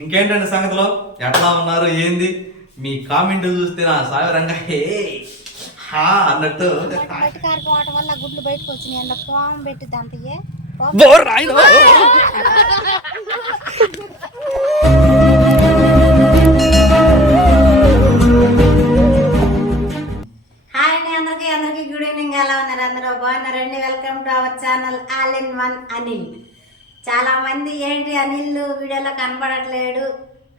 ఇంకేంటండి సంగతిలో? ఎట్లా ఉన్నారు? ఏంది? మీ కామెంట్ చూస్తే నా సాగరంగా హే హా అన్నట్టు. బయట కారిపోవటం వల్ల గుడ్లు బయటకు వచ్చినాయి అంట. పాము పెట్టి దాంతకి హాయ్ అండి అందరికీ అందరికీ గుడ్ ఈవినింగ్ ఎలా ఉన్నారు? అందరూ బాగున్నారండి welcome to our channel all in one Anil చాలామంది ఏంటి అనిల్ వీడియోలో కనబడట్లేడు.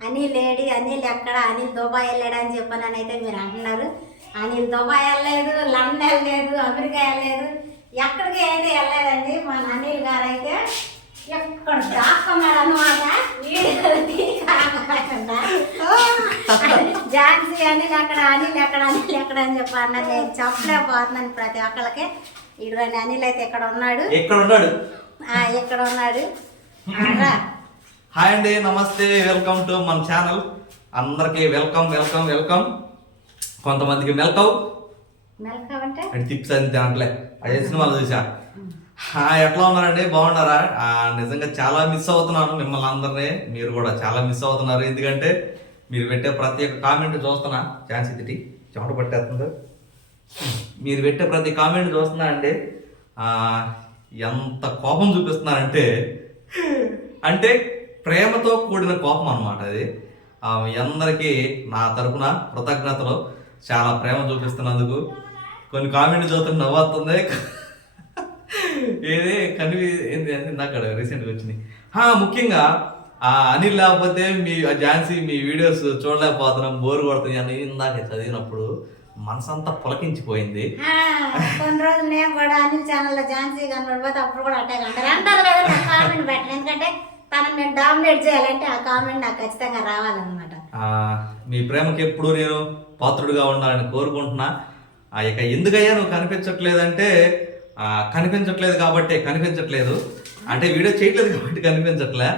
అనిల్ ఏడి? అనిల్ ఎక్కడ? అనిల్ దుబాయ్ వెళ్ళాడు అని చెప్పానని అయితే మీరు అంటున్నారు. అనిల్ దుబాయ్ వెళ్ళలేదు లండన్ వెళ్ళలేదు అమెరికా వెళ్ళలేదు. ఎక్కడికి అయితే వెళ్ళలేదండి. మన అనిల్ గారు అయితే ఎక్కడ? దాక్కున్నాడు అనమాట ఝాన్సీ అనిల్ ఎక్కడ? అనిల్ ఎక్కడ? అనిల్ ఎక్కడ అని చెప్పి అన్నది నేను చెప్పలేకపోతున్నాను ప్రతి ఒక్కరికి ఇటువంటి అనిల్ అయితే ఇక్కడ ఉన్నాడు. ఎక్కడ ఉన్నాడు? ఉన్నాడు. హాయ్ అండి నమస్తే వెల్కమ్ టు మన ఛానల్. అందరికీ వెల్కమ్ వెల్కమ్ వెల్కమ్. కొంతమందికి వెల్కమ్ అంటే? టిప్స్ అని దాంట్లే అదే సినిమాలు చూసా. ఎట్లా ఉన్నారండి? బాగున్నారా? నిజంగా చాలా మిస్ అవుతున్నాను మిమ్మల్ని అందరినీ. మీరు కూడా చాలా మిస్ అవుతున్నారు. ఎందుకంటే మీరు పెట్టే ప్రతి ఒక్క కామెంట్ చూస్తున్నా. ఛాన్స్ ఇది చెమట పట్టేస్తుంది. మీరు పెట్టే ప్రతి కామెంట్ చూస్తున్నా అండి. ఎంత కోపం చూపిస్తున్నారంటే అంటే ప్రేమతో కూడిన కోపం అనమాట అది. మీ అందరికీ నా తరపున కృతజ్ఞతలు. చాలా ప్రేమ చూపిస్తున్నందుకు. కొన్ని కామెంట్ చూస్తుంటే నవ్వుతుంది ఏదే కనివి ఏంది అని నాకు రీసెంట్గా వచ్చింది ముఖ్యంగా ఆ అనిల్ లేకపోతే మీ ఆ ఝాన్సీ మీ వీడియోస్ చూడలేకపోతున్నాం బోర్ కొడుతుంది అని ఇందాక చదివినప్పుడు మనసంతా పులకించిపోయింది. కొన్ని రోజులు నేను కూడా అనిల్ ఛానల్లో ఝాన్సీ కనబడిపోతే అప్పుడు కూడా అట్టే అంటారు. అంటారు కదా నాకు కామెంట్ పెట్టను ఎందుకంటే తనని నేను డామినేట్ చేయాలంటే ఆ కామెంట్ నాకు ఖచ్చితంగా రావాలన్నమాట. మీ ప్రేమకి ఎప్పుడు నేను పాత్రుడిగా ఉండాలని కోరుకుంటున్నా. ఆ, ఇక ఎందుకయ్యా నువ్వు కనిపించట్లేదంటే ఆ, కనిపించట్లేదు కాబట్టి కనిపించట్లేదు. అంటే వీడియో చేయట్లేదు కాబట్టి కనిపించట్లే.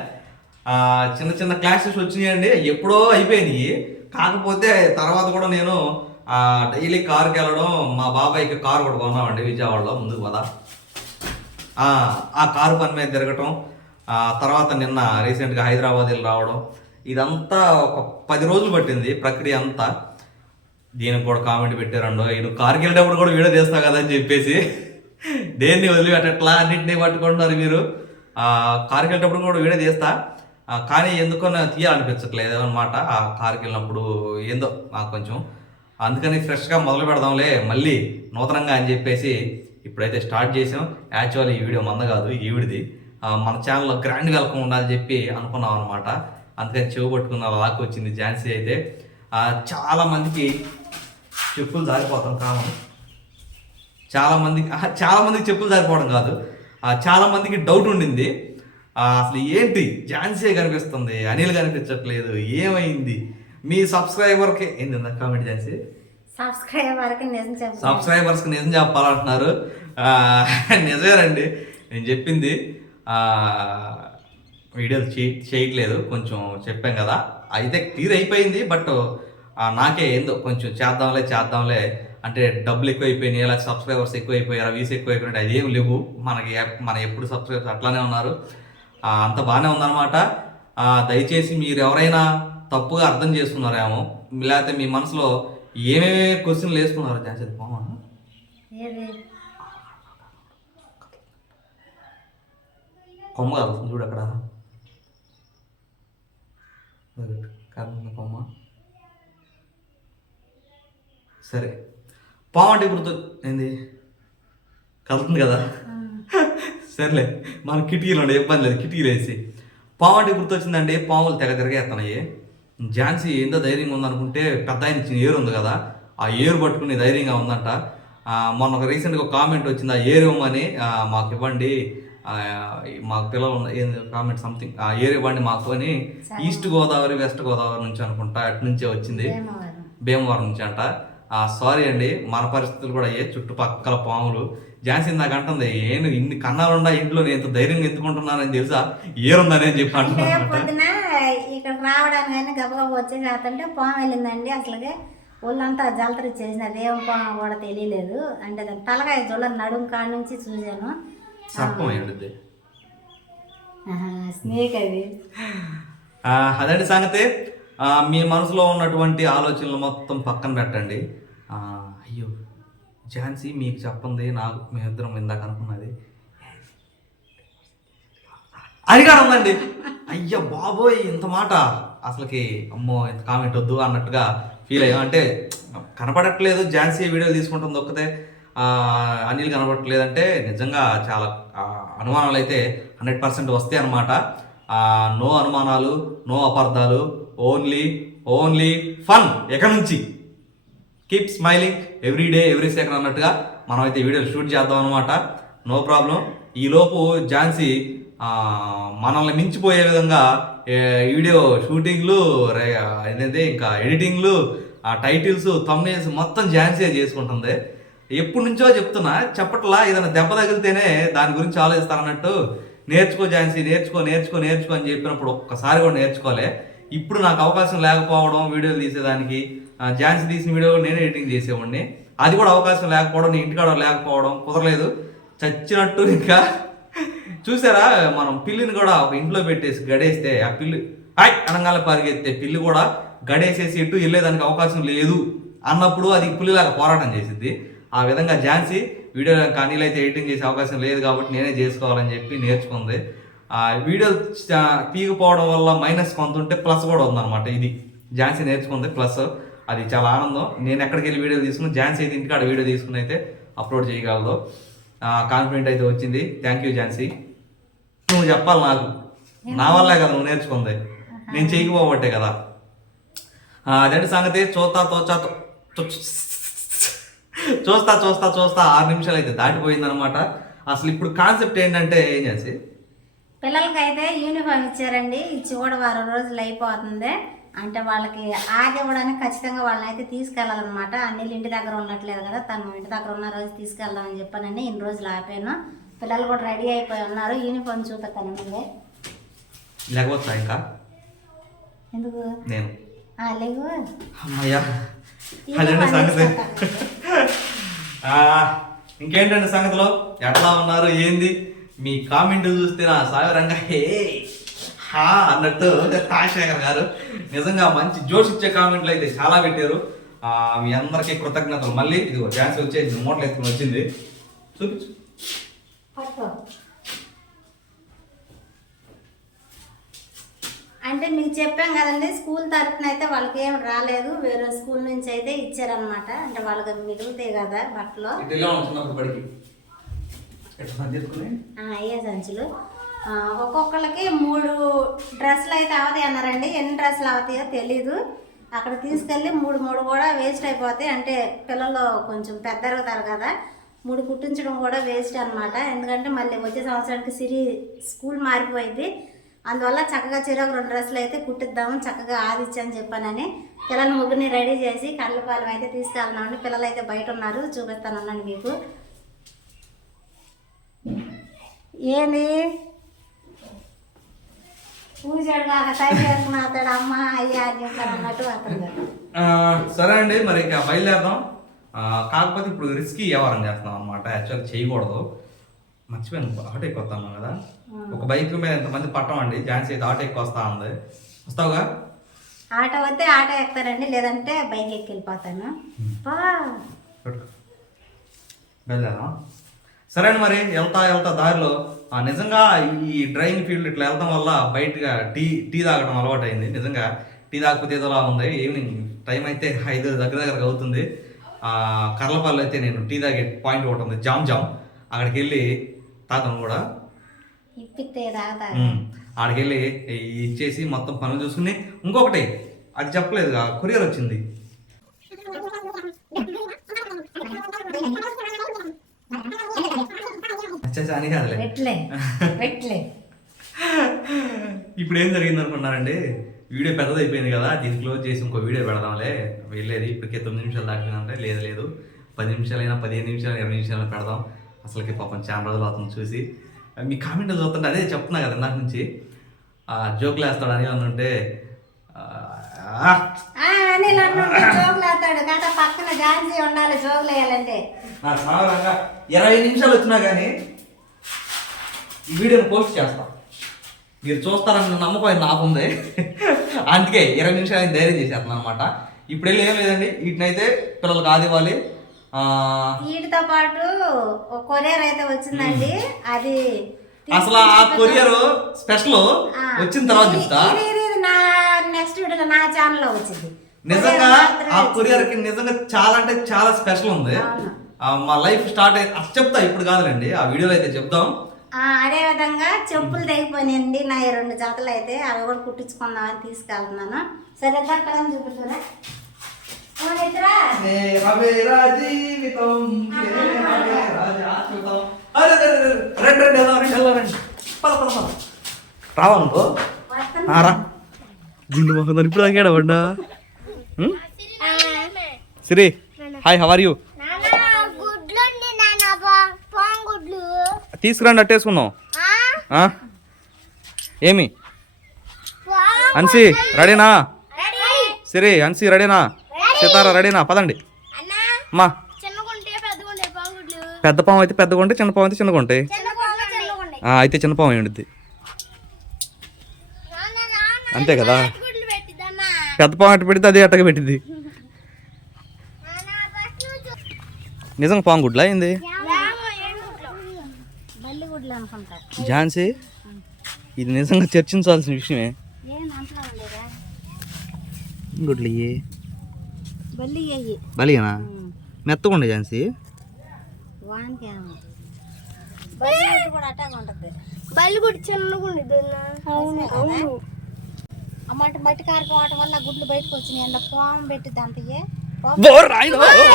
ఆ, చిన్న చిన్న క్లాసెస్ వచ్చినాయండి. ఎప్పుడో అయిపోయినాయి. కాకపోతే తర్వాత కూడా నేను డైలీ కార్కి వెళ్ళడం మా బాబాయ్కి కార్ కూడా కొన్నామండి విజయవాడలో ముందు కదా ఆ కారు పని మీద తిరగటం తర్వాత నిన్న రీసెంట్గా హైదరాబాద్ వెళ్ళి రావడం ఇదంతా ఒక పది రోజులు పట్టింది ప్రక్రియ అంతా. దీనికి కూడా కామెంట్ పెట్టారండో ఈయన కార్కి వెళ్ళేటప్పుడు కూడా వీడియో తీస్తా కదా అని చెప్పేసి దేన్ని వదిలిపెట్టట్లా అన్నింటినీ పట్టుకుంటున్నారు మీరు. కార్కి వెళ్ళేటప్పుడు కూడా వీడియో తీస్తా కానీ ఎందుకో నేను తీయాలనిపించట్లేదు అనమాట ఆ కార్కి వెళ్ళినప్పుడు ఏందో నాకు కొంచెం అందుకని ఫ్రెష్గా మొదలు పెడదాంలే మళ్ళీ నూతనంగా అని చెప్పేసి ఇప్పుడైతే స్టార్ట్ చేసాం. యాక్చువల్ ఈ వీడియో మంద కాదు ఈవిడిది మన ఛానల్లో గ్రాండ్ వెల్కమ్ ఉండాలని చెప్పి అనుకున్నాం అనమాట అందుకని చెవు పట్టుకున్న లాక్ వచ్చింది ఝాన్సీ అయితే. చాలామందికి చాలా మందికి చెప్పులు జారిపోతాం కామన్. చాలా మందికి చాలా మందికి చెప్పులు జారిపోవడం కాదు. చాలామందికి చాలా మందికి డౌట్ ఉండింది. అసలు ఏంటి? ఝాన్సీ కనిపిస్తుంది అనిల్ కనిపించట్లేదు ఏమైంది? మీ సబ్స్క్రైబర్కి ఏంది కామెంట్ ఝాన్సీ సబ్స్క్రైబర్కి నిజం చెప్పు. సబ్స్క్రైబర్స్కి నిజం చెప్పాలంటున్నారు. నిజమేనండి నేను చెప్పింది వీడియోలు చేయ చేయట్లేదు కొంచెం చెప్పాం కదా. అయితే క్లియర్ అయిపోయింది బట్ నాకే ఏందో కొంచెం చేద్దాంలే చేద్దాంలే. అంటే డబ్బులు ఎక్కువ అయిపోయినాయి ఇలా సబ్స్క్రైబర్స్ ఎక్కువ అయిపోయారు వ్యూస్ ఎక్కువ అయిపోయినాయి అది ఏం లేవు. మనకి మన ఎప్పుడు సబ్స్క్రైబర్స్ అట్లానే ఉన్నారు. అంత బాగానే ఉందన్నమాట. దయచేసి మీరు ఎవరైనా తప్పుగా అర్థం చేసుకున్నారేమో? లేకపోతే మీ మనసులో ఏమేమి క్వశ్చన్లు వేసుకున్నారు ఛాన్స్ పోమా ఏది? కొమ్మ చూడు అక్కడ. కొమ్మ. సరే. పాము అంటే గుర్తు ఏంది? కలుగుతుంది కదా? సర్లే మన కిటికీలు ఉండే ఇబ్బంది లేదు కిటికీలు వేసి పాము అంటే గుర్తొచ్చిందండి పాములు తెగ తిరగేస్తున్నాయి ఝాన్సీ ఏందో ధైర్యంగా ఉందనుకుంటే పెద్ద ఆయన ఇచ్చిన ఏరు ఉంది కదా ఆ ఏరు పట్టుకుని ధైర్యంగా ఉందంట. మొన్న ఒక రీసెంట్గా కామెంట్ వచ్చింది ఆ ఏరు ఇవ్వమని మాకు ఇవ్వండి మాకు పిల్లలు కామెంట్ సంథింగ్ ఆ ఏరు ఇవ్వండి మాకు అని ఈస్ట్ గోదావరి వెస్ట్ గోదావరి నుంచి అనుకుంటా అటు నుంచే వచ్చింది. భీమవరం. నుంచి అంట. సారీ అండి మన పరిస్థితులు కూడా అయ్యే చుట్టుపక్కల పాములు. ఝాన్సీ నాకు అంటుంది ఏను ఇన్ని కన్నాలుండా ఇంట్లో నేను ధైర్యంగా ఎత్తుకుంటున్నానని తెలుసా? ఏరుందని అని చెప్పి అంటే అంటున్నాను ఇక్కడికి రావడానికి కానీ గబగబా వచ్చేసి అతంటే పాము వెళ్ళిందండి అసలుగా ఒళ్ళంతా జలతరి చేసింది అదేం పాము కూడా తెలియలేదు. అంటే దాని తలకాయ జుళ్ళ నడుము కాడ నుంచి చూశాను. స్నేక్ అది. అదండి సంగతి. మీ మనసులో ఉన్నటువంటి ఆలోచనలు మొత్తం పక్కన పెట్టండి. అయ్యో ఝాన్సీ మీకు చెప్పండి నాకు మేమిద్దరం ఇందాక అనుకున్నది. అడిగాడు ఉందండి అయ్యా బాబోయ్ ఇంత మాట. అసలుకి అమ్మో ఇంత కామెంట్ వద్దు అన్నట్టుగా ఫీల్ అయ్యాం. అంటే కనపడట్లేదు ఝాన్సీ వీడియోలు తీసుకుంటుంది ఒక్కతే అనిల్ కనపడట్లేదంటే నిజంగా చాలా అనుమానాలు అయితే హండ్రెడ్ పర్సెంట్ వస్తాయి అనమాట నో అనుమానాలు నో అపార్థాలు ఓన్లీ ఓన్లీ ఫన్ ఎక్కడి నుంచి? Keep smiling every day every second అన్నట్టుగా మనం అయితే వీడియోలు షూట్ చేద్దాం అనమాట నో ప్రాబ్లం ఈలోపు ఝాన్సీ మనల్ని మించిపోయే విధంగా వీడియో షూటింగ్లు రే- ఏంటంటే ఇంకా ఎడిటింగ్లు ఆ టైటిల్స్ తమ్నేల్స్ మొత్తం ఝాన్సీ చేసుకుంటుంది. ఎప్పటి నుంచో చెప్తున్నా చెప్పట్లా ఏదైనా దెబ్బ తగిలితేనే దాని గురించి ఆలోచిస్తానన్నట్టు నేర్చుకో ఝాన్సీ నేర్చుకో నేర్చుకో నేర్చుకో అని చెప్పినప్పుడు ఒక్కసారి కూడా నేర్చుకోలే. ఇప్పుడు నాకు అవకాశం లేకపోవడం వీడియోలు తీసేదానికి ఝాన్సీ తీసిన వీడియో నేనే ఎడిటింగ్ చేసేవాడిని. అది కూడా అవకాశం లేకపోవడం నీ ఇంటికాడ లేకపోవడం కుదరలేదు. చచ్చినట్టు ఇంకా చూసారా? మనం పిల్లిని కూడా ఒక ఇంట్లో పెట్టేసి గడేస్తే ఆ పిల్లి హాయ్! అనగాల పరిగెత్తే పిల్లి కూడా గడేసేసి ఎటు వెళ్ళేదానికి అవకాశం లేదు అన్నప్పుడు అది పులిలాగా పోరాటం చేసింది ఆ విధంగా ఝాన్సీ వీడియో కానీలు అయితే ఎడిటింగ్ చేసే అవకాశం లేదు కాబట్టి నేనే చేసుకోవాలని చెప్పి నేర్చుకుంది. ఆ వీడియో తీగిపోవడం వల్ల మైనస్ కొంత ఉంటే ప్లస్ కూడా ఉందన్నమాట ఇది. ఝాన్సీ నేర్చుకుంది ప్లస్. అది చాలా ఆనందం. నేను ఎక్కడికి వెళ్ళి వీడియో తీసుకుని ఝాన్సీ అయితే ఇంటికాడ వీడియో తీసుకుని అయితే అప్లోడ్ చేయగలదు. కాన్ఫిడెంట్ అయితే వచ్చింది. Thank you Jhansi. నువ్వు చెప్పాలి నాకు. నా వల్లే కదా నువ్వు నేర్చుకుంది. నేను చేయకపోబట్టే కదా. ఆ, సంగతి? చూస్తా తోచా తో- చూస్తా చూస్తా చూస్తా. ఆరు నిమిషాలు అయితే దాటిపోయింది అనమాట అసలు ఇప్పుడు కాన్సెప్ట్ ఏంటంటే ఏం చేసి పిల్లలకి అయితే యూనిఫామ్ ఇచ్చారండి. ఇచ్చి కూడా వారం రోజులు అయిపోతుంది. అంటే వాళ్ళకి ఆగి ఇవ్వడానికి ఖచ్చితంగా వాళ్ళని అయితే తీసుకెళ్ళాలన్నమాట. అన్నిళ్ళు ఇంటి దగ్గర ఉండట్లేదు కదా తను ఇంటి దగ్గర ఉన్న రోజు తీసుకెళ్దామని చెప్పానని ఇన్ని రోజులు ఆపాను. పిల్లలు కూడా రెడీ అయిపోయి ఉన్నారు. యూనిఫామ్ చూపిస్తాను ముందే. లేకపోతే ఇంకా? ఎందుకు? నేను. లేవు. అమ్మయ్యా. అదండి సంగతి? ఇంకేంటండి సంగతిలో? ఎట్లా ఉన్నారు? ఏంది? మీ కామెంట్ చూస్తే నా సాగరంగా హే. హా అన్నట్టు రాజశేఖర్ గారు నిజంగా మంచి జోష్ ఇచ్చే కామెంట్లు అయితే చాలా పెట్టారు. ఆ, మీ అందరికీ కృతజ్ఞతలు. మళ్ళీ ఇదిగో ఛాన్స్ వచ్చేసి మూటలు ఎత్తుకుని వచ్చింది. చూపించు. అంటే మీకు చెప్పాం కదండి స్కూల్ తరఫున అయితే వాళ్ళకి ఏం రాలేదు. వేరే స్కూల్ నుంచి అయితే ఇచ్చారనమాట అంటే వాళ్ళకి మిగులుతాయి కదా బట్టలు. అయ్యే సంచులు. ఒక్కొక్కళ్ళకి మూడు డ్రెస్సులు అయితే అవుతాయి అన్నారండి. ఎన్ని డ్రెస్సులు అవుతాయో తెలీదు. అక్కడ తీసుకెళ్ళి మూడు మూడు కూడా వేస్ట్ అయిపోతాయి. అంటే పిల్లలు కొంచెం పెద్దరుగుతారు కదా. మూడు కుట్టించడం కూడా వేస్ట్ అనమాట ఎందుకంటే మళ్ళీ వచ్చే సంవత్సరానికి సిరి స్కూల్ మారిపోయింది. అందువల్ల చక్కగా చిరకు రెండు డ్రెస్సులు అయితే కుట్టిద్దాము చక్కగా ఆదిచ్చని అని చెప్పానని పిల్లల ముగ్గురిని రెడీ చేసి కళ్ళపాలెం అయితే తీసుకెళ్తున్నామండి పిల్లలు అయితే బయట ఉన్నారు చూపిస్తానన్నాను మీకు. ఏంది? పూజాడు కాక తయారు చేసుకుని అతడు అమ్మ అయ్యా అని చెప్పారు అన్నట్టు అతను ఆ, సరే అండి మరి ఇక బయలుదేరదాం. కాకపోతే ఇప్పుడు రిస్కీ వ్యవహారం చేస్తున్నాం అనమాట యాక్చువల్ చేయకూడదు. మర్చిపోయాను ఆటో ఎక్కువ వస్తాను కదా ఒక బైక్ మీద ఎంతమంది పట్టమండి ఝాన్సీ అయితే ఆటో ఎక్కువ వస్తా ఉంది. వస్తావుగా? ఆటో వస్తే ఆటో ఎక్కుతారండి లేదంటే బైక్ ఎక్కి వెళ్ళిపోతాను. బా. పట్టుకో. బయలుదేరదాం. సరే అండి మరి వెళ్తా వెళ్తా దారిలో. ఆ, నిజంగా ఈ డ్రైవింగ్ ఫీల్డ్ ఇట్లా వెళ్తాం వల్ల బయటగా టీ టీ తాగడం అలవాటు అయింది నిజంగా. టీ తాగకపోతే ఏదోలా ఉంది. ఈవినింగ్ టైం అయితే ఐదు దగ్గర దగ్గరకు అవుతుంది. ఆ, కర్లపల్లి అయితే నేను టీ తాగే పాయింట్ ఒకటి ఉంది. జామ్ జామ్. అక్కడికి వెళ్ళి తాతాను కూడా. ఆడికి వెళ్ళి ఇచ్చేసి మొత్తం పనులు చూసుకుని ఇంకొకటి అది చెప్పలేదు కొరియర్ వచ్చింది. వచ్చేసి అని కాదులే. ఇప్పుడు ఏం జరిగింది అనుకున్నారండి వీడియో పెద్దదైపోయింది కదా దీన్ని క్లోజ్ చేసి ఇంకో వీడియో పెడదాంలే. వెళ్ళేది ఇప్పటికే తొమ్మిది నిమిషాలు దాటిపోయిందంటే లేదు లేదు. పది నిమిషాలైనా పదిహేను నిమిషాలు ఇరవై నిమిషాలు పెడదాం. అసలుకి పాపం చాలా రోజులు అవుతుంది చూసి. మీ కామెంట్లు చూస్తుంటే అదే చెప్తున్నా కదా ఇందాక నుంచి. జోకులు వేస్తాడు అని అనుంటే ఆ, ఆ, పక్కన ఝాన్సీ ఉండాలి జోకులు వేయాలంటే. నాకు సాధారణంగా ఇరవై నిమిషాలు వచ్చినా కానీ ఈ వీడియోని పోస్ట్ చేస్తాం. మీరు చూస్తారన్న నమ్మకం అయితే నాకుంది. అందుకే ఇరవై నిమిషాలు ధైర్యం చేసేస్తున్నాను అనమాట ఇప్పుడు వెళ్ళి ఏం లేదండి వీటినైతే పిల్లలకు ఆది ఇవ్వాలి. ఆ, వీటితో పాటు కొరియర్ అయితే వచ్చిందండి. అది అసలు ఆ కొరియర్ స్పెషల్ వచ్చిన తర్వాత చెప్తా. నా నెక్స్ట్ వీడియోలో నా ఛానల్లో వచ్చింది. నిజంగా ఆ. కొరియర్కి నిజంగా చాలా అంటే చాలా స్పెషల్ ఉంది. మా లైఫ్ స్టార్ట్ అసలు చెప్తా ఇప్పుడు కాదులేండి. ఆ వీడియోలో అయితే చెప్దాం. ఆ, అదే విధంగా చెప్పులు తెగిపోయినాయండి. నా ఈ రెండు జతలు అయితే అవి కూడా కుట్టించుకుందామని తీసుకెళ్తున్నాను. సరే దక్కడం చూపిస్తురా జీవితం అరే, అరే, అరే, రండి రండి వెళ్దాం, రండి వెళ్దాం, రండి. పద పద పద. రావనుకో ఆ, రా. గుండు మొహం ఇప్పుడు Siri. Hi how are you గుడ్లుండి నాన్న పాంగుడ్లు తీసుకురండి అట్టేసుకుందాం? ఏమి? అన్సి రెడీనా? సిరి అన్సి రెడీనా? సితారా రెడీనా? పదండి. మా. పెద్ద పాము అయితే పెద్దగా ఉంటాయి చిన్న పాము అయితే చిన్నగా ఉంటాయి అయితే చిన్న పాము ఉండిద్ది. అంతే కదా? పెద్ద పాము అట్ట పెడితే అదే అట్టగా పెట్టింది నిజంగా పాము గుడ్లా అయింది రాము ఏడు గుడ్లు బల్లి గుడ్లు అనుకుంటా ఝాన్సీ ఇది నిజంగా చర్చించాల్సిన విషయమే. అయ్యి. బలియనా మెత్తగా ఉండే ఝాన్సీ. బల్లి కూడా అట్టాగా ఉంటుంది. బల్లి గుడి చిన్నగుండి అవును అవును. అమ్మాట మట్టి కారిపోవటం వల్ల గుడ్లు బయటకు వచ్చినాయి అండ్ పోవం పెట్టిద్ది అంతయే పాము గుడ్లు పెట్టింది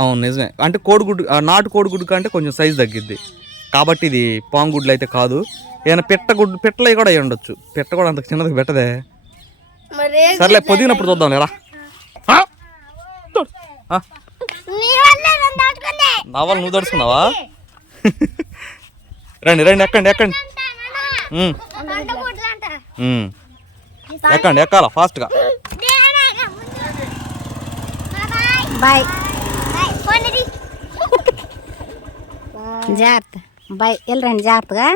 అవును నిజమే. అంటే కోడిగుడ్డు నాటు కోడిగుడ్డు కంటే కొంచెం సైజు తగ్గిద్ది. కాబట్టి ఇది పాము గుడ్లు అయితే కాదు. ఏమైనా పెట్ట గుడ్డు పెట్టలవి కూడా అయి ఉండొచ్చు. పెట్ట కూడా అంత చిన్నది పెట్టదే. మరి సర్లే పొదిగినప్పుడు చూద్దాం లేరా నవ్వాలి నువ్వు దడుచుకున్నావా రండి రండి ఎక్కండి ఎక్కండి. ఎక్కండి ఎక్కాల ఫాస్ట్గా బాయ్ బాయ్ జాగ్రత్త బాయ్ వెళ్ళరండి జాగ్రత్తగా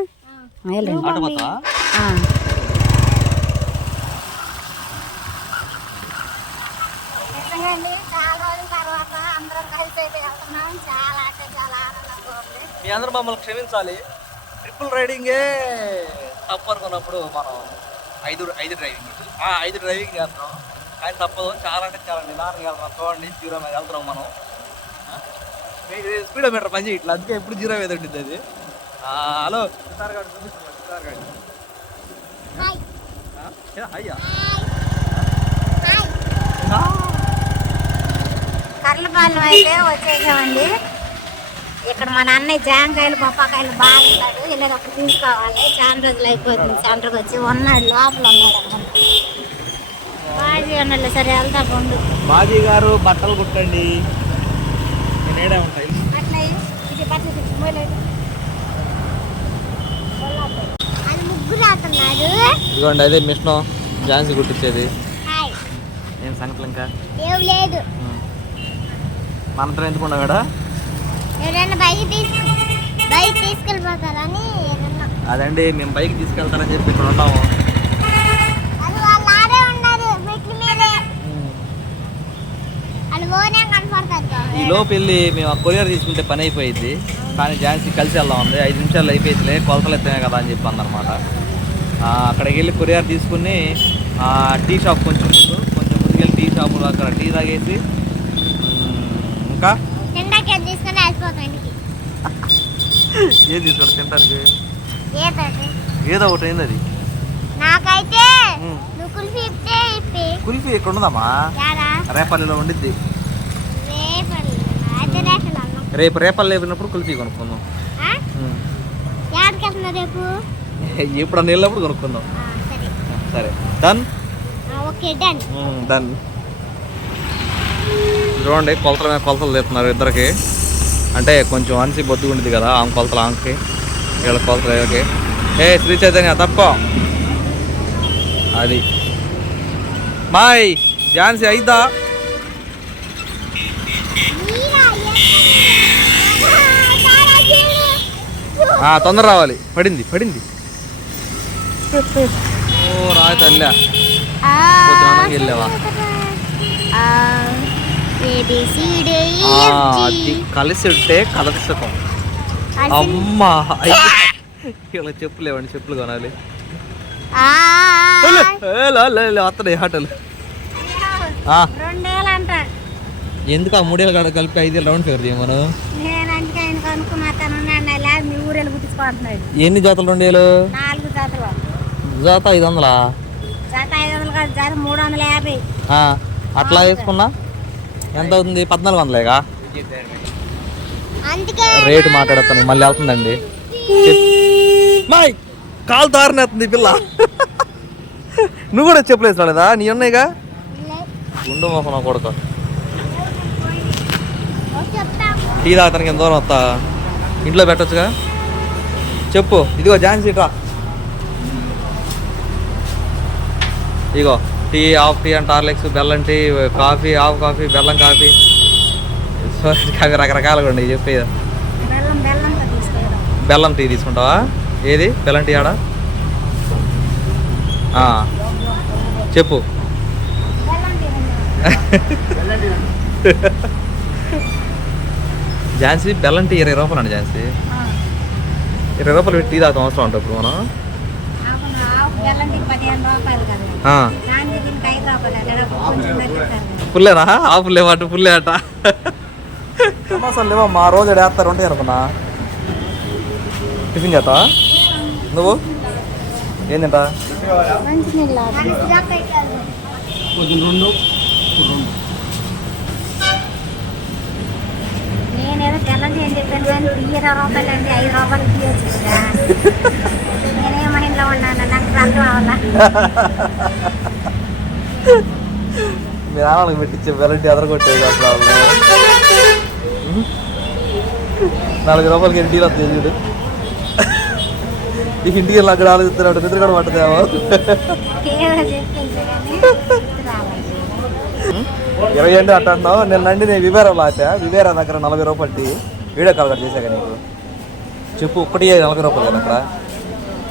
వెళ్ళరండి మీ అందరూ మమ్మల్ని క్షమించాలి ట్రిపుల్ రైడింగే తప్పు అనుకున్నప్పుడు మనం ఐదు ఐదు డ్రైవింగ్ ఆ, ఐదు డ్రైవింగ్ చేస్తున్నాం కానీ తప్పదు. చాలా అంటే చాలా నిదానంగా వెళ్తున్నాం. చూడండి జీరో మీద వెళ్తున్నాం మనం. స్పీడోమీటర్ పని చేయట్లేదు అందుకే ఎప్పుడు జీరో మీద ఉంటుంది అది. హలో. సితార్ గారు సితార్ అయ్యా కర్లపాలెం అయితే వచ్చేసామండి. ఇక్కడ మా అన్నయ్య జాంకాయలు పప్పాకాయలు బాగా ఇస్తాడు వెళ్ళేటప్పుడు తీసుకోవాలి చాలా రోజులు అయిపోతుంది సెంటర్కి వచ్చి ఉన్నాడు లోపల ఉన్నాడు. బాజీ గారు బట్టలు కుట్టండి. నేను ఉంటాయి ఇదిగోండి అదే మిషన్. ఝాన్సీ కుట్టించేది హాయ్. ఏం సంగతులు ఇంకా? లేదు. మనంతరం ఎందుకు ఉండగాడా ఎవరైనా బైక్ తీసుకు బైక్ తీసుకెళ్ళిపోతారని అదండి మేము బైక్ తీసుకెళ్తారని చెప్పి ఇక్కడ ఉంటాము అది వాళ్ళు ఆడే ఉన్నారు మెట్ల మీదే వాళ్ళు ఓనే కనపడతారు ఈ లోపు వెళ్ళి మేము ఆ కొరియర్ తీసుకుంటే పని అయిపోయింది. కానీ ఝాన్సీ కలిసి వెళ్దాం ఉంది. ఐదు నిమిషాలు అయిపోయిందిలే కొలతలు ఎత్తామే కదా అని చెప్పి అందనమాట అక్కడికి వెళ్ళి కొరియర్ తీసుకుని ఆ, టీ షాప్ కొంచెం ముందు కొంచెం ముందుకెళ్ళి టీ షాప్ అక్కడ టీ తాగేసి ఇంకా? ఏం తీసుకోండి తినడానికి? ఏదో ఒకటి అయింది అది? నాకైతే కుల్ఫీ ఇక్కడ ఉందమ్మా రేపల్లిలో ఉండిద్ది రేపల్లి అయితే రేపల్లి అన్నం రేపు రేపల్లి లేపినప్పుడు కుల్ఫీ కొనుక్కుందాం. ఆ? మ్మ్. యాడికి వెళ్తున్నా రేపు ఎప్పుడు వెళ్ళినప్పుడు కొనుక్కుందాం. సరే. డన్ డన్ డన్ చూడండి కొలతల మీద కొలతలు తెస్తున్నారు ఇద్దరికి. అంటే కొంచెం అనిసి బొద్దుగా ఉండేది కదా ఆమె కొలతలు ఆమెకి వీళ్ళ కొలతలు వీళ్ళకి. ఏ శ్రీ చైతన్య తప్పుకో అది. బాయ్ ఝాన్సీ అయిద్దా? తొందర రావాలి. పడింది పడింది. ఓ రాయి తల్లి. వెళ్ళావా? అది కలిసి ఉంటే కలది సుఖం అమ్మా. ఇలా చెప్పులు ఇవ్వండి చెప్పులు కొనాలి వస్తున్నాయి రెండేళ్ళంట ఎందుకు ఆ మూడేళ్ళు కలిపి ఐదేళ్ళు రౌండ్ ఫిగర్ చేయమను నేను అందుకే ఆయన కనుక్కున్నా తను ఉన్నాడు లేదా మీ ఊరెళ్ళి గుర్తించుకుంటున్నాడు ఎన్ని జాతలు జాతలు. జాత ఐదు వందలా? అట్లా వేసుకున్నా? ఎంత అవుతుంది? పద్నాలుగు వందలేగా? రేటు మాట్లాడతాను మళ్ళీ వెళ్తుందండి. మాయ్ కాలు తారినేస్తుంది ఈ పిల్ల. నువ్వు కూడా చెప్పలేదు రాలేదా? నీ ఉన్నాయిగా? ఉండు మొహం కొడుకు. టీ తాగటానికి ఎంత దూరం వస్తా? ఇంట్లో పెట్టొచ్చుగా? చెప్పు. ఇదిగో ఝాన్సీ రా ఇగో టీ హాఫ్ టీ అండ్ టార్లెక్స్ బెల్లం టీ కాఫీ హాఫ్ కాఫీ బెల్లం కాఫీ. సో అవి రకరకాలుగా ఉండి చెప్పేది. బెల్లం టీ తీసుకుంటావా? ఏది? బెల్లం టీ ఆడ? ఆ, చెప్పు. ఝాన్సీ బెల్లం టీ ఇరవై రూపాయలు అండి ఝాన్సీ. ఇరవై రూపాయలు పెట్టి టీ తాగుతాం అవసరం ఉంటుంది ఇప్పుడు మనం. ఫుల్లేనా లేవట ఫుల్లే అట సమోసాలు లేవా? మా రోజు వేస్తారు ఉంటాయి అనుకున్నా. టిఫిన్ చేస్తా నువ్వు? ఏం తింటా దానికి నేనేదో బెల్లం టీ అని చెప్పాను కానీ ఇరవై రూపాయలు అండి ఐదు రూపాయలు తీయచ్చు నేనే మహిళలో ఉన్నాను నాకు రద్దు అవ్వాలా మీరు ఆనాలకు పెట్టించే వెరైటీ ఎదరగొట్టేది అసలు? నాలుగు రూపాయలకి టీలు వస్తాయి చూడు? ఇంటికి వెళ్ళి అక్కడ ఆలోచిస్తున్నాడు నిద్ర కూడా పట్టదేమో ఏదో చెప్పించు కానీ గుర్తు రాలేదు. ఇరవై ఏంటి అంటున్నావు నేను నండి నేను వివేరాలు ఆపా వివేరా దగ్గర నలభై రూపాయలు టీ. వీడియో కాల్ కట్ చేశాక నీకు. చెప్పు ఒక్కటి నలభై రూపాయలు కదా అక్కడ?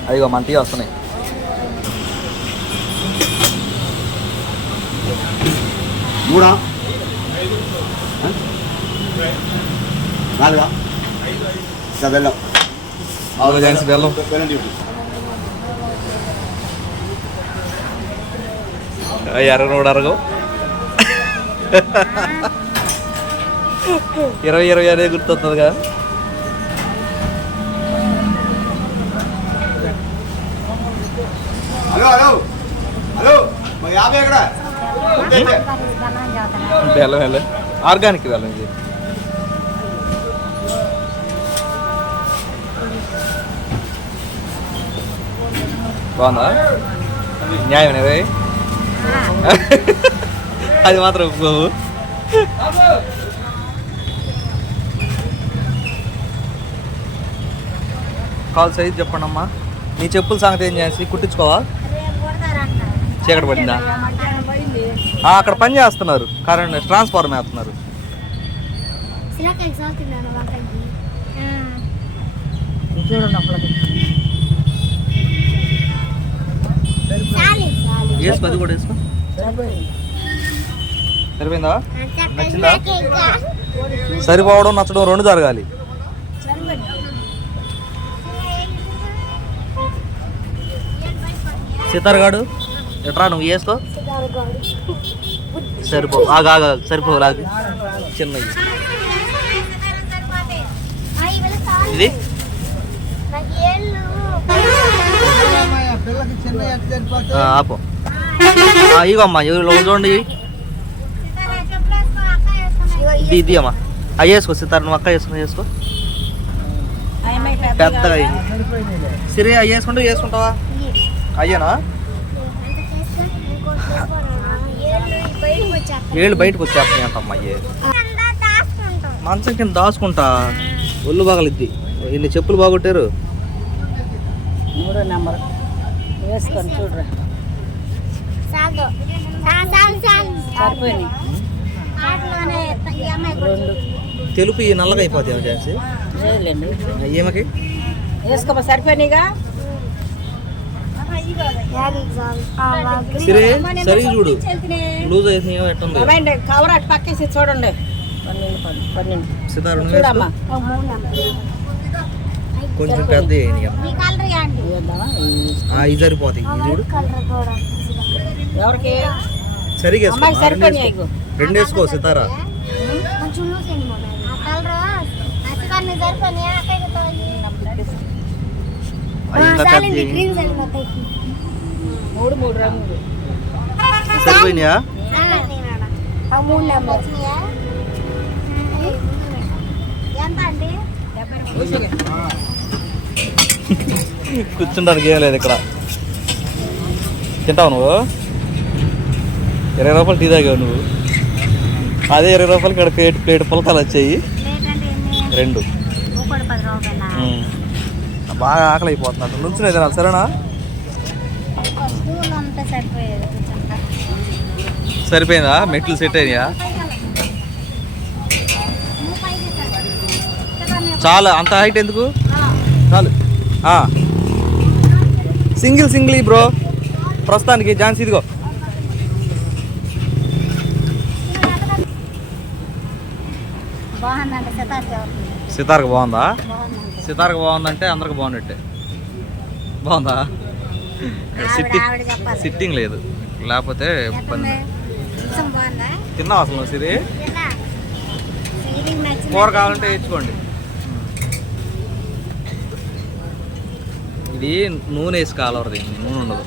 అదిగో మన టీ వస్తున్నాయి. మూడా? నాలుగా? వెళ్ళాం. ఆరు జాన్స్ బెల్లం అరగవు. ఇరవై ఇరవై అనే గుర్తొస్తుందిగా. Hello hello. హలో యాభై ఎక్కడ బెల్లం బెల్లం ఆర్గానిక్ బెల్లం ఇది బాగుందా న్యాయం అనేది అది మాత్రం బాబు. కాల్ సైజ్ చెప్పండి అమ్మా నీ చెప్పుల సంగతి ఏం చేసి? కుట్టించుకోవా? చీకటి పడిందా? అక్కడ పని చేస్తున్నారు. కరెంట్ ట్రాన్స్ఫార్మర్ వేస్తున్నారు. సిరకాయ సాస్ వేసి పది కూడా వేసుకో. సరిపోయిందా? నచ్చిందా? సరిపోవడం నచ్చడం రెండు జరగాలి. సితార్గాడు ఎట్రా నువ్వు వేసుకో సరిపో ఆగా సరిపో లాగు చిన్నవి ఇది? ఆపో. ఇగో అమ్మా ఇవి లోపల చూడండి ఇది ఇది అమ్మా అవి వేసుకో సితార్ నువ్వు అక్క వేసుకుని వేసుకో పెద్దగా ఇది సిరి అవి వేసుకుంటే వేసుకుంటావా? అయ్యానా? ఏళ్ళు బయటకు అమ్మా అయ్యే. మంచం కింద దాచుకుంటా. ఒళ్ళు బాగలిద్ది ఇన్ని చెప్పులు బాగొట్టారు. వేసుకొని చూడరా. తెలుపు ఈ నల్లగా అయిపోతాయి ఛాన్స్ ఏమకి? వేసుకోమా సరిపోయినాయిగా? సిరే చూడు. లూజ్ అయితే ఎట్టుంది కవర్ అటు పక్కేసి చూడండి. పన్నెండు చూడమ్మా. కొంచెం పెద్ద? ఇవి సరిపోతాయి ఇది చూడు. ఎవరికి? సరిగా. రెండు వేసుకో సితారా. సరిపోయినాయా? కూర్చుంటానికి ఏం లేదు ఇక్కడ. తింటావు నువ్వు? ఇరవై రూపాయలు టీ తాగావు నువ్వు. అదే ఇరవై రూపాయలకి ఇక్కడ ప్లేట్ ప్లేట్ పులకాలు వచ్చాయి. రెండు. రూపాయల. బాగా ఆకలి అయిపోతున్నాడు నుంచునే తినాలి సరేనా? సరిపోయేది మెట్లు సెట్ అయినాయా? చాలు అంత హైట్ ఎందుకు? చాలు. Single single bro. ప్రస్తుతానికి ఝాన్సీ ఇదిగో. సితార్కి బాగుందా? సితార్కి బాగుందంటే అందరికి బాగున్నట్టే. బాగుందా? సిట్టింగ్ సిట్టింగ్ లేదు. లేకపోతే ఇబ్బంది. తిన్నావు అసలు సిరి? తిన్నా. కూర కావాలంటే వేయించుకోండి. ఇది నూనె వేసి కాలవరది. నూనె ఉండదు.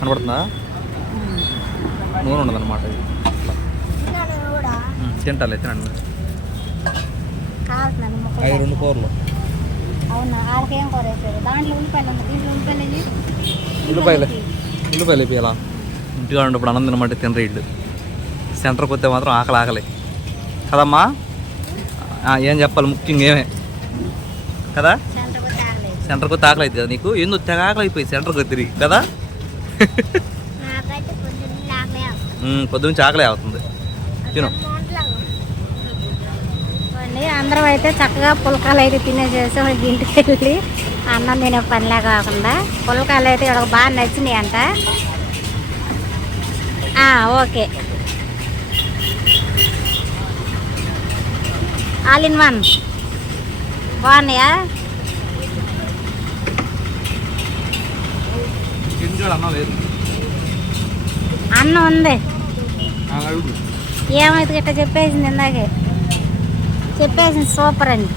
కనపడుతుందా నూనె ఉండదు అనమాట ఇది. తింటాలే తినండి. అవి రెండు కూరలు. అవునా? వాళ్ళకి ఏం కూర వేసారు దాంట్లో ఉల్లిపాయలు దీంట్లో ఉల్లిపాయలు? ఉల్లిపాయలు. ఉల్లిపాయలు ఇంటిగా ఉన్నప్పుడు అన్నం తినమంటే తినరు ఇల్లు సెంటర్కి వస్తే మాత్రం ఆకలి ఆకలి. కదమ్మా? ఏం చెప్పాలి? ముఖ్యంగా ఏమే? కదా? సెంటర్కి వస్తే ఆకలి అవుతుంది కదా నీకు? ఎందుకు తెగ ఆకలి అయిపోయి సెంటర్కి తిరిగి. కదా? నాకైతే పొద్దున్న తాగలేదు ఉమ్, పొద్దునుంచి ఆకలి అవుతుంది. తిను. అండి అందరం అయితే చక్కగా పుల్కాలు అయితే తినేసేసి వాళ్ళ ఇంటికి వెళ్ళి అన్నం తినే పనిలే కాకుండా పుల్కాలు అయితే ఇక్కడ బాగా నచ్చినాయి అంట. ఆ, ఓకే. All in one. బాగున్నాయా? అన్నం ఉంది. ఏమైతే గిట్ట చెప్పేసింది ఇందాకే. చెప్పేసింది సూపర్ అండి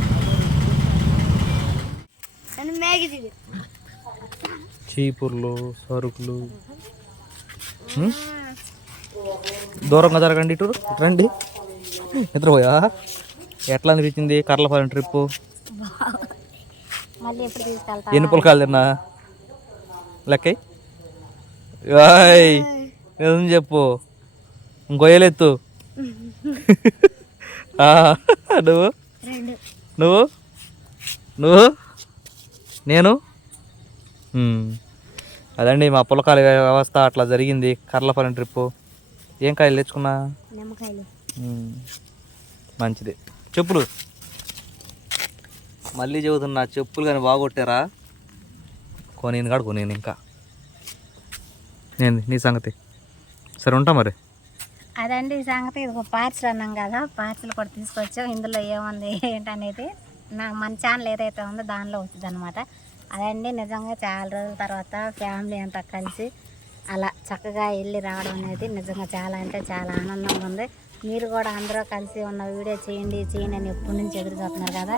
చీపుర్లు సరుకులు? దూరంగా జరగండి ఇటు రండి. నిద్రపోయా? ఎట్లా అనిపించింది కర్లపాలెం ట్రిప్పు? మళ్ళీ ఎప్పుడు తీసుకెళ్తా ఎన్ని పులకాలు తిన్నా? లెక్కై. నిజం చెప్పు. ఆ, నువ్వు? నువ్వు? నువ్వు? నేను. అదండి మా పులకాల వ్యవస్థ అట్లా జరిగింది. కర్లపాలెం ట్రిప్పు. ఏం కాయలు తెచ్చుకున్నా. మంచిది. చెప్పులు. మళ్ళీ చెబుతున్నా చెప్పులు కానీ బాగొట్టారా? కొనేను కాడు కొనేను ఇంకా. నేను నీ సంగతి? సరే ఉంటా మరి. అదండి ఈ సంగతి. ఇది ఒక పార్సల్ అన్నాం కదా పార్సల్ కూడా తీసుకొచ్చాం. ఇందులో ఏముంది ఏంటనేది నా మన ఛానల్ ఏదైతే ఉందో దానిలో వచ్చింది అనమాట అదండి నిజంగా చాలా రోజుల తర్వాత ఫ్యామిలీ అంతా కలిసి అలా చక్కగా వెళ్ళి రావడం అనేది నిజంగా చాలా అంటే చాలా ఆనందంగా ఉంది. మీరు కూడా అందరూ కలిసి ఉన్న వీడియో చేయండి చేయండి అని ఎప్పటి నుంచి ఎదురు చూస్తున్నారు కదా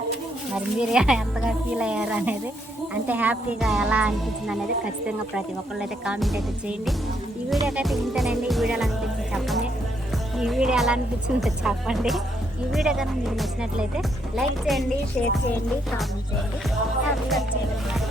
మరి మీరు ఎంతగా ఫీల్ అయ్యారు అనేది అంటే హ్యాపీగా ఎలా అనిపించింది అనేది ఖచ్చితంగా ప్రతి ఒక్కళ్ళు అయితే కామెంట్ అయితే చేయండి. ఈ వీడియోకి అయితే ఇంతేనండి. ఈ వీడియోలో అనిపించింది చెప్పండి. ఈ వీడియో ఎలా అనిపించిందో చెప్పండి. ఈ వీడియో కనుక మీకు నచ్చినట్లయితే లైక్ చేయండి షేర్ చేయండి కామెంట్ చేయండి సబ్స్క్రైబ్ చేయండి.